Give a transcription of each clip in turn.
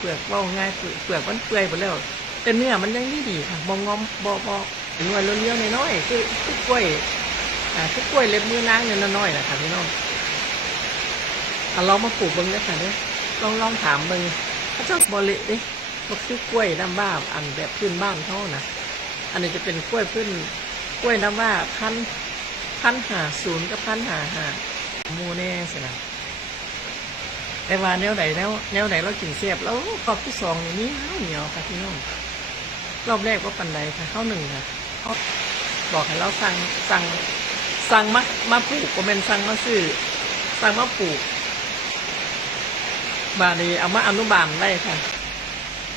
เปลือกเว่าง่ายเปลือกมันเปื่อยหมดแล้วแต่เนื้อมันยังดีดีค่ะบองงอมบอบอหน่วยเลี้ยวๆน้อยๆคือคือกล้วยอ่าคือกล้วยเล็บมือนางเนี่ยน้อยๆนะคะพี่น้องเอาลองมาปลูกเบิ้งด้ค่ะเนี่ยลองลองถามเบิ้งพระเจ้าบริเด้มันคือกล้วยน้ำบ้าอันแบบพื้นบ้านเขานะอันนี้จะเป็นกล้วยพื้นกล้วยน้ำบ้าพันพันหาศูนย์กับพันหาหามูแน่สินะ แต่ว่าแนวไหนแนวแนวไหนเรากินเสียบแล้วรอบที่สองนี่เหนียวเหนียวค่ะพี่น้องรอบแรกว่าปันใดค่ะข้าวหนึ่งค่ะเขาบอกให้เราสั่งสั่งสั่งมามาปลูกก็เป็นสั่งมาซื้อสั่งมาปลูก บาดนี้เอามาอนุบาลได้ค่ะ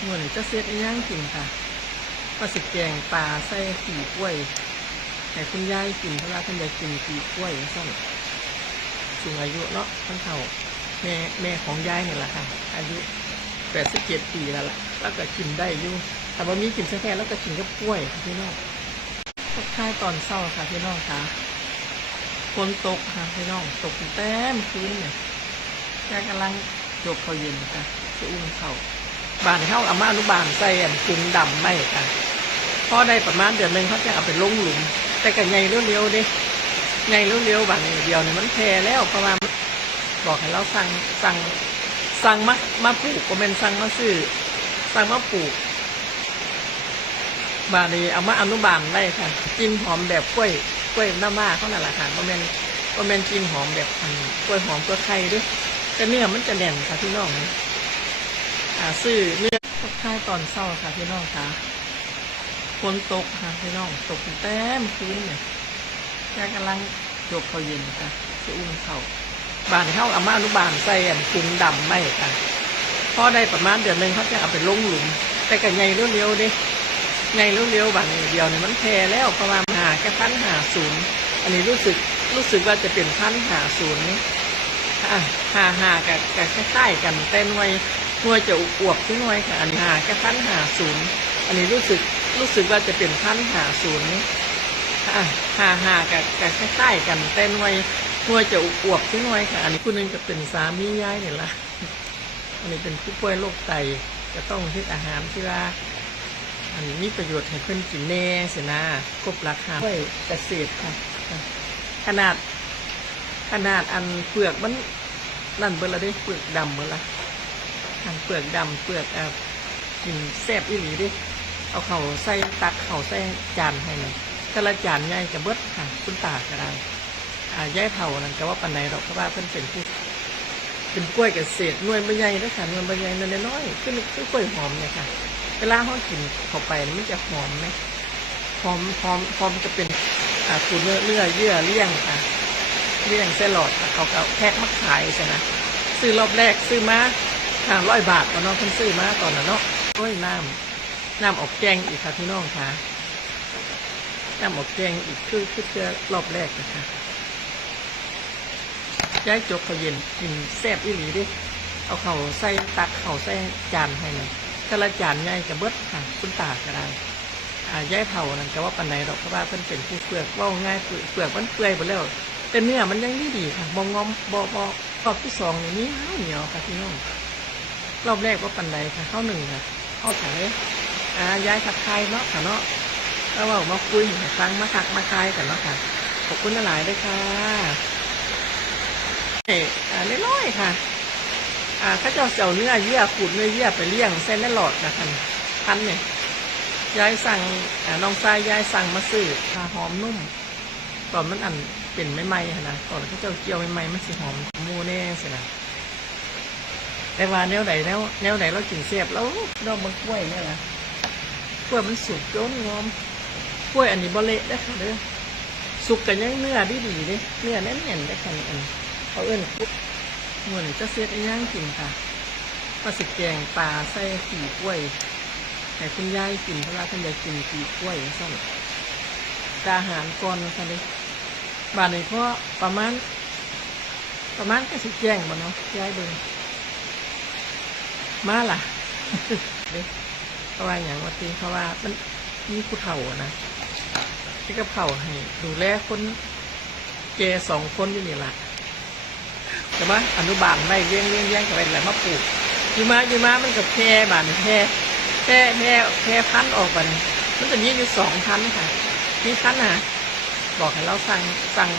เมื่อนจะเสียดย่างกินค่ะก็สิแกงปลาใส่ขี่กล้วยให้คุณยายกินเพราะว่าท่านยากกินขี่กล้วยสั่นสูงอายุเนาะท่านเฒ่า แม่แม่ของยายนี่แหละค่ะอายุแปดสิบเจ็ดปีแล้วล่ะแล้วก็กินได้อยู่แต่ว่ามีกินแค่แล้วก็กินกับกล้วยค่ะพี่น้องตกท้ายตอนเศร้าค่ะพี่น้องค่ะฝนตกค่ะพี่น้องตกแต้มคืนเนี่ยแกกำลังยกเขาเย็นค่ะจะอุ้มเขาบานเข้าอาม่าอนุบาลใส่อันคุงดำไม่ค่ะพอได้ประมาณเดือนหนึ่งเขาจะเอาไปลงหลุม แต่ก็ไงเร็วๆด้ไงเร็วๆบางเดียวเนี่ยมันแพร่แล้วเพระว่า บอกให้เราสั่งสั่งสั่งมามาปลูกก็เป็นสั่งมาซื้อสั่งมาปลูก บาดนี้เอามาอนุบาลได้ค่ะ กินหอมแบบกล้วยกล้วยน้ำว่าเขานั่นแหละค่ะก็เป็นก็เป็นกินหอมแบบอันกล้วยหอมตัวไทยด้วยแต่เนื้อมันจะแน่นค่ะพี่น้องอ่าซื้อเนื้อกท้ายตอนเศร้าค่ะพี่น้องค่ะฝนตกค่ะพี่น้องตกแต้มคืนเนี่ยแกกำลังยกเขาเย็นค่ะจะอุ้มเขา บานเข้าอามาอนุบาลใส่อันคุงดำไม่ค่ะพอได้ประมาณเดือนหนึ่งเขาจะเอาไปลงหลุม แต่ก็ไงเร็วๆเด้ไงเร็วๆบางเดียวเนี่ยมันแพร่แล้วเพระว่าหาแค่พันหาศูนย์อันนี้รู้สึกรู้สึกว่าจะเป็นพันหาศูนย์นี่อะหาหากับกับคล้ๆกันแต่หน่วยหน่วยจะอวบที่หน่วยค่ะอันนี้หาแค่พันหาศูนย์อันนี้รู้สึกรู้สึกว่าจะเป็นพันหาศูนย์นี่อะหาหากับกับคล้ๆกันแต่หน่วย น่วยจะอวบที่หน่วยค่ะ อันนี้ผู้หนึงจะเป็นสามีย้ายเนี่ยละอันนี้เป็นผู้ป่วยโรคไตจะต้องเฮ็ดอาหารที่ว่า อันนี้มีประโยชน์ให้เพื่อนกินแน่เสียนะครบราคาด้วยเกษตรค่ะ ขนาด ขนาดอันเปลือกมันนั่นเบอร์ละได้เปลือกดำเบอร์ละอันเปลือกดำเปลือกเอ่อกินแซ่บอีหลีเดิเอาเข่าใส่ตักเข่าใส่จานให้มันแต่ละจานใหญ่กับเบิดค่ะ คุณตาก็ได้ ย้ายเผานั่นก็ว่าปันไหนหรอกเพราะว่าเพิ่นเป็นผู้เป็นกล้วยเกษตรหน่วยใบใหญ่นะคะหน่วยใบใหญ่น่วยน้อยขึ้นคือกล้วยหอมเนี่ยค่ะ เวลาเขากินเข้าไปมันจะหอมไหมหอมหอมหอมจะเป็นอ่าคูเนื้อเนื้อเยื่อเลี่ยงค่ะเลี่ยงเส้นหลอดเขาก็เอาแพ็คมาขายใช่ไหมซื้อรอบแรกซื้อมาห้าร้อยบาทก็น้องเพิ่นซื้อมาตอนนั้นเนาะโอ้ยน้ำน้ำออกแกงอีกค่ะพี่น้องค่ะน้ำออกแกงอีกคือคือเจอรอบแรกนะคะ ย้ายจกเขาเย็นกินแซ่บอีหลีดิเอาเขาใส่ตักเขาใส่จานให้มันแต่ละจานใหญ่กับเบิดค่ะคุณตาก็ได้อ่าย้ายเผานั่นก็ว่าปันไหนหรอกเพราะว่าเพิ่นเป็นผู้เปลือกว่าง่ายเปลือกเปลือกมันเปื่อยหมดแล้วแต่เนื้อมันยังดีดีค่ะบองงอมบอบอรอบที่สองนี่เหนียวเหนียวค่ะพี่น้องรอบแรกว่าปันไหนค่ะข้าวหนึ่งค่ะข้าวไถอ่าย้ายทักทยเนาะค่ะเนาะแล้วว่ามาคุยฟังมาทักมาทายกันเนาะค่ะขอบคุณหลายๆด้วยค่ะ อ่ออ่าน้อยๆค่ะ อ่าข้าเจ้าเจ้าเนื้อเยื่อขูดเนื้อเยื่อไปเลี้ยงเส้นแม่หลอดนะคะพันเนี่ยยายสั่งอ่าน้องทรายยายสั่งมาซื้ออ่าหอมนุ่ม ตอนมันอันเป็นไม่ไหม้นะตอนข้าเจ้าเจียวไม่ไหม้มันสิหอมมูแน่สินะแต่ว่าแนวไหนแนวแนวไหนเรากินเสียบแล้วเราบางกล้วยเนี่ยนะกล้วยมันสุกจนงอมกล้วยอันนี้บเละได้ค่ะเด้อสุกกันยังเนื้อดีดีเด้เนื้อแน่นๆได้ค่ะนี่อัน เขาเอิ้นกุ๊บเหมือนจะเซตอีหย่างกินค่ะปลาสิแกงปลาใส่ขีกล้วยให้คุณยายกินเพราะว่าคุณยายกินขีกล้วยสั่นตาอาหารก่อนนะคะเลยบานนี้เพราะประมาณ ประมาณก็สิแจ้งบ่เนาะยายเบิ่งมาล่ะเด้เพราะว่าอย่างว่าทีเพราะว่ามันมีผู้เฒ่านะที่กับเฒ่าให้ดูแลคนแกสองคนอยู่นี่ละ แต่ว่าอนุบาลไม่เลี้ยงเลี้ยงเลี้ยงกับอะไรมาปลูกอยู่มาอยู่มามันกับแพร่บานแพร่แพร่แพร่แพร่พันต์ออกบันมันจะมีอยู่สองพันค่ะมีพันอะบอกให้เราสั่งสั่ง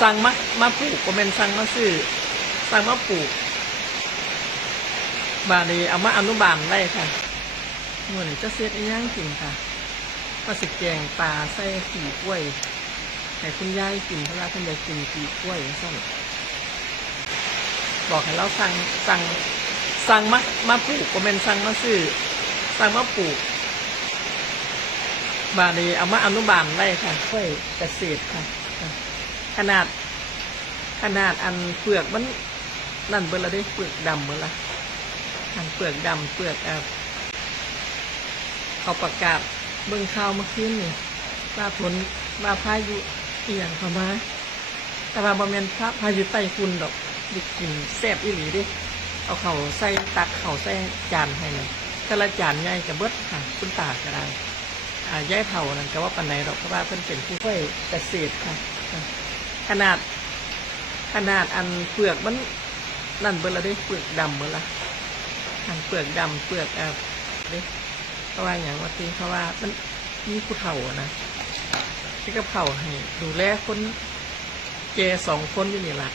สั่งมามาปลูกก็เป็นสั่งมาซื้อสั่งมาปลูกบาดนี้เอามาอนุบาลไว้ค่ะเมื่อนี้จะเสียดอีหย่างกินค่ะมาสิแกงปลาใส่ขีกล้วยให้คุณยายกินเพราะว่าคุณยายกินขีกล้วยสั่น บอกให้เราสั่งสั่งสั่งมามาปลูกก็เป็นสั่งมาซื้อสั่งมาปลูกบาดีเอามาอนุบาลไว้ค่ะกล้ยเกษตรค่ะ ขนาด ขนาดอันเปลือกมันนั่นเบอร์ละได้เปลือกดำเบอร์ละทางเปลือกดำเปลือกอะเขาประกาศเบิ่งข่าวเมื่อคืนนี่ว่าผลว่าพายุเอียงเข้ามา แต่ว่าบริเวณพระพายุไต้ฝุ่นดอก ดิกินแซ่บอีหลีดิเอาเข่าใส่ตักเข่าใส่จานให้เลยแต่ละจานใหญ่จะเบิดค่ะคุณตาก็ได้อ่าย้ายเผานั่นก็ว่าปันไหนดอกเพราะว่าเพิ่นเป็นผู้ช่วยเกษตรค่ะ ขนาด ขนาดอันเปลือกมันนั่นเบิดละได้เปลือกดำเบิดละทางเปลือกดำเปลือกเอ่อเด้เพราะว่าอย่างว่าทีเพราะว่ามันมีผู้เฒ่าอะนะที่ก็เผาให้ดูแลคนเจสองคนอยู่นี่ละ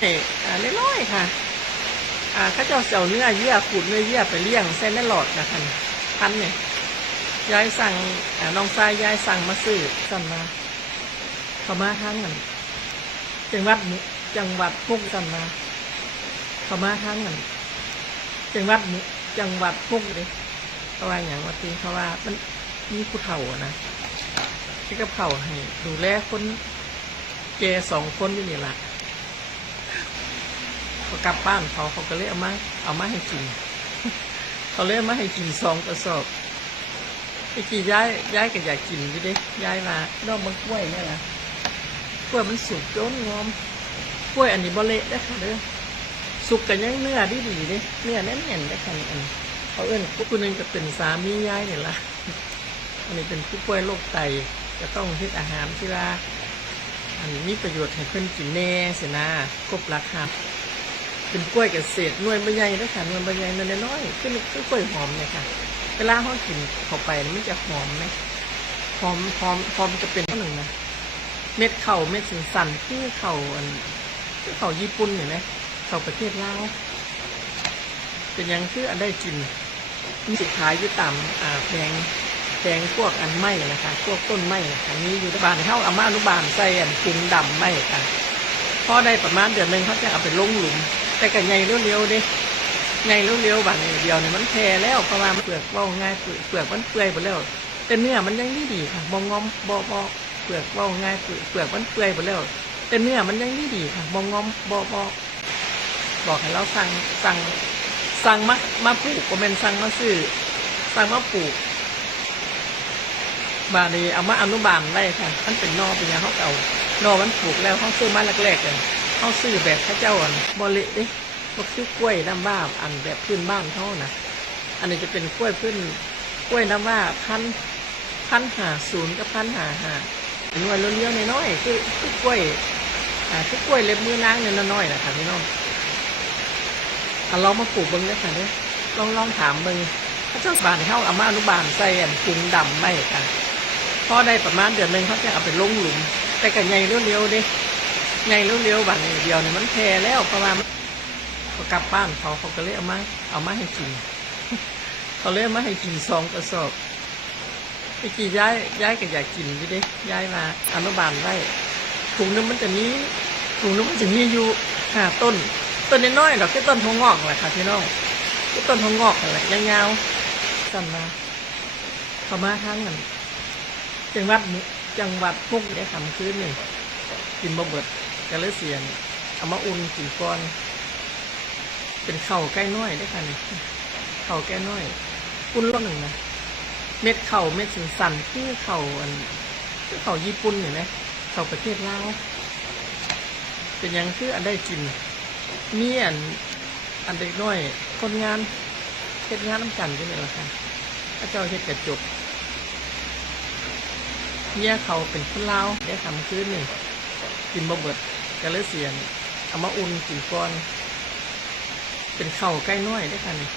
เอกอ่าเล็กน้อยค่ะอ่าข้าเจ้าเสียวเนื้อเยื่อขูดเนื้อเยื่อไปเลี้ยงเส้นแม่หลอดนะคะพันเนี่ยยายสั่งอ่าน้องทรายยายสั่งมาซื้อสั่นมาเขามาทั้งนั้นจังหวัดจังหวัดพุกสั่นมาเขามาทั้งนั้นจังหวัดจังหวัดพุกเลยเพราะว่าอย่างว่าทีเพราะว่ามันมีผู้เฒ่าอะนะที่ก็เผาให้ดูแลคนเจสองคนอยู่นี่ละ พอกลับบ้านเขาเขาก็เลยเอามาเอามาให้กิน เขาเลยเอามาให้กินสองกระสอบไอ้กี่ย้ายย้ายก็อยากกินอยู่เดิย้ายมาดอกมันกล้วยเนี่ยนะกล้วยมันสุกจนงอมกล้วยอันนี้บเละได้อค่ะเด้อสุกกันยังเนื้อดีดีๆเด้เนื้อแน่นๆได้ค่ะอันเขาเอื้อนพวกคุณนึงจะเป็นสามียายเนี่ยละอันนี้เป็นผู้ป่วยโรคไตจะต้องเฮ็ดอาหารที่ว่าอันมีประโยชน์ให้เพิ่นกินแน่เสียนะครบราคา เป็นกล้วยเกษตรหน่วยใบใหญ่ด้วยค่ะหน่วยใบใหญ่หน่วยน้อยๆคือคือกล้วยหอมเนี่ยค่ะ เวลาเขากินเข้าไปมันจะหอมไหมหอมหอมหอมจะเป็นอันหนึ่งนะเม็ดเข่าเม็ดสันสันๆคือเข่าอันคือเข่าญี่ปุ่นเห็นไหมเข้าประเทศลาวเป็นยังคืออันได้กินมีสิขายอยู่ตามอ่าแพงแพงพวกอันไม้นะคะพวกต้นไม้อันนี้อยู่ที่บ้านเข้าอามาอนุบาลใส่อันถุงดำไม้ค่ะพอได้ประมาณเดือนหนึ่งเขาจะเอาไปลงหลุม แต่ก็ใหญ่เร็วๆเด้ใหญ่เร็วๆบานนี้เดียวเนี่ยมันแพร่แล้วเพราะว่ามันเปลือกเว่าง่ายเปลือกมันเปื่อยหมดแล้วแต่เนื้อมันยังดีดีค่ะบองงอมบอบอเปลือกเว่าง่ายเปลือกมันเปื่อยหมดแล้วแต่เนื้อมันยังดีดีค่ะบองงอมบอบอบอกให้เราสั่งสั่งสั่งมามาปลูกก็เป็นสั่งมาซื้อสั่งมาปลูกบาดนี้เอามาอนุบาลไว้ค่ะมันเป็นนอเป็นหยังเขาเอานอมันปลูกแล้วเขาซื้อมาแรกๆกัน เขาซื้อแบบพระเจ้าอันบริเด้ก็คือกล้วยน้ำว้าอันแบบพื้นบ้านเขานะอันนี้จะเป็นกล้วยพื้นกล้วยน้ำว้าพันพันหาศูนย์กับพันหาหาหน่วยเลี้ยวๆน้อยๆคือคือกล้วยอ่าคือกล้วยเล็บมือนางเนี่ยน้อยๆนะคะพี่น้องเอาลองมาปลูกเบิ้งเลยค่ะเนี่ยลองลองถามเบิ้งพระเจ้าบานเข้าอามาอนุบาลใส่อันถุงดำไม่ค่ะพอได้ประมาณเดือนหนึ่งเขาจะเอาไปลงหลุมแต่ก็ใหญ่เร็วๆด้ ใหญ่เร็วๆบานนี้เดียวเนี่ยมันแพร่แล้วเพราะว่ามันเขากลับบ้านเขาเขาก็เลยเอามาเอามาให้กิน เขาเลยเอามาให้กินสองกระสอบไอ้กี่ย้ายย้ายก็อยากกินอยู่เด้ย้ายมาอนุบาลไว้ถุงนึงมันจะมีถุงนึงมันจะมีอยู่ห้าต้น ต้นน้อยๆดอกแค่ต้นทองงอกแหละค่ะพี่น้องแค่ต้นทองงอกแหละยาวๆสั่นมาเขามาทั้งนั้นจังหวัดจังหวัดพุกได้ทำคืนหนึ่งกินบ่เบิด กะเลยเสียนเอามาอุ่นกินก่อน เป็นเข่าใกล้น้อยได้ค่ะนี่เข่าวใกล้น้อย อุ่นรอบหนึ่งนะเม็ดเข่าเม็ดสันๆคือเข่าอันคือเข่าญี่ปุ่นเห็นไหมเข้าประเทศลาวเป็นยังคืออันได้กินเมีอันอันเด็กน้อยคนงานเฮ็ดงานน้ำกันกันนี่แหละค่ะพระเจ้าเฮ็ดกระจกเมียเขาเป็นคนลาวได้ทำคืนนี่กินบ่เบิด ก็เลยเสียนเอามาอุ่นกินก้อน เป็นเข่าใกล้น้อยได้ค่ะนี่